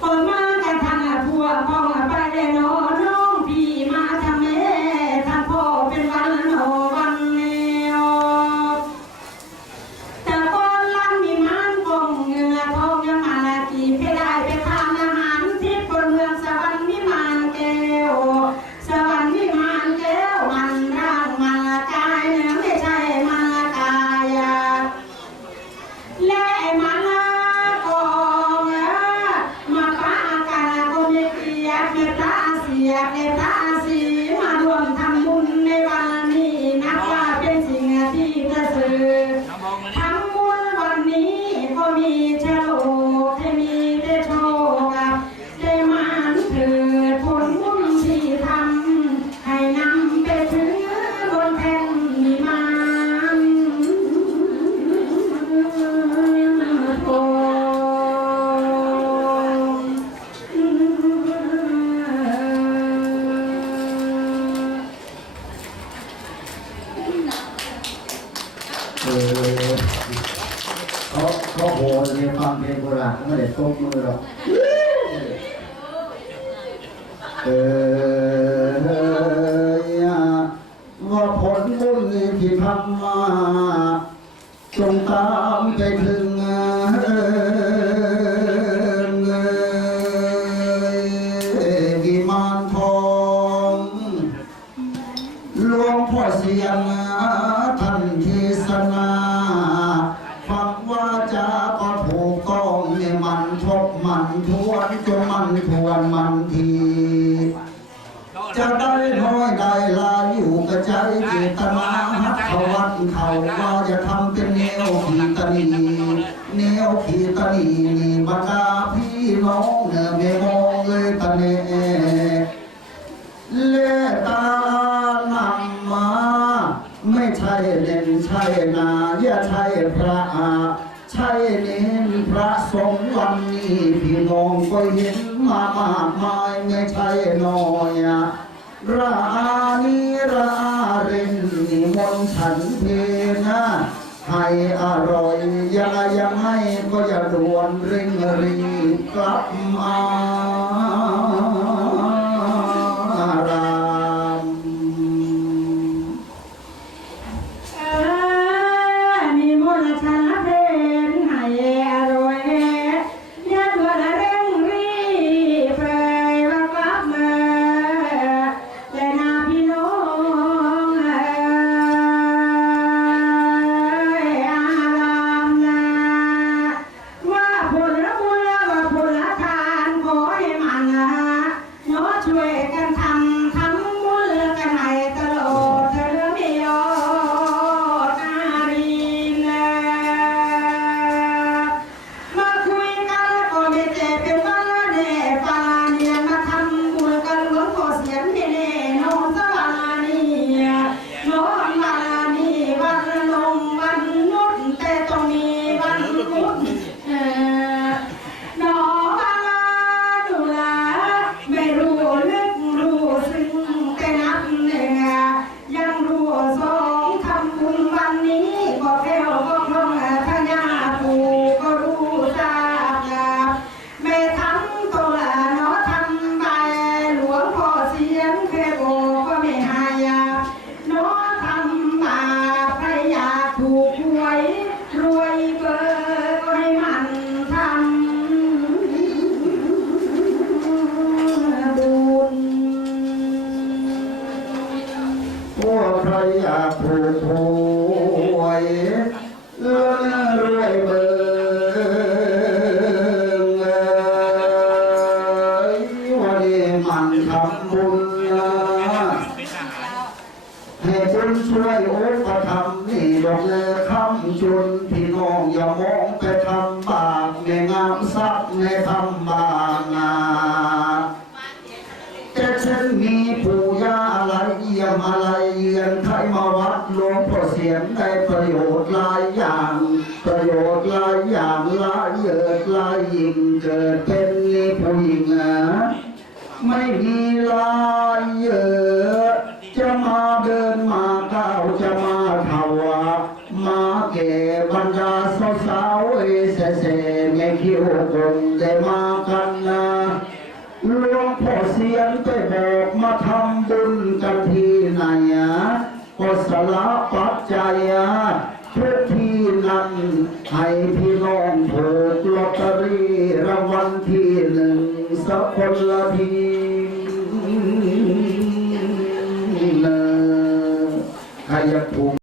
คนมากันทางพวพ้องไปได้นน้อน ฐท เรียนฟังเพลงโบราณก็ไม่ได้ตบมือหรอกเออว่าผลบุญที่ทำมา ใจเจตนาฮักเขวัดเขาว่าจะทำเป็นแนวขีตนีแนวขีตนีนี่บรรดาพี่น้องเนี่ยไม่มองเลยตาเนเลตานำมา ไม่ใช่เด่นใช่นาอย่าใช่พระอาใช่เน้นพระสงฆ์วันนี้พี่น้องก็เห็นมามากมายไม่ใช่น้อยรานีรา มนฉันเพนะให้อร่อยยังยังให้ก็อย่าด่วนเร่งรีบกลับมา เน วกใครอยากถูกหวยเลื่อนรวยเบิงเอยวันนี้มันทำบุญนะให้บุญช่วยโอ้ก็ทำนี่ดอกเลยคำชุนพี่น้องอย่ามองไปทำบาปในงามทรัพย์ในทำ กิเป็นผู้หญิงนะไม่มีลายเยอะจะมาเดินมาเก้าจะมาเท่ามาเก็บบรรดาสาวสาวเอเสเสเงคิวคนจะมากันนะหลวงพ่อเสียงไปบอกมาทำบุญกันที่ไหนอ่ก็สละปัจจัยทุกที่นั้นให้พ المصطفى الذين أيقوم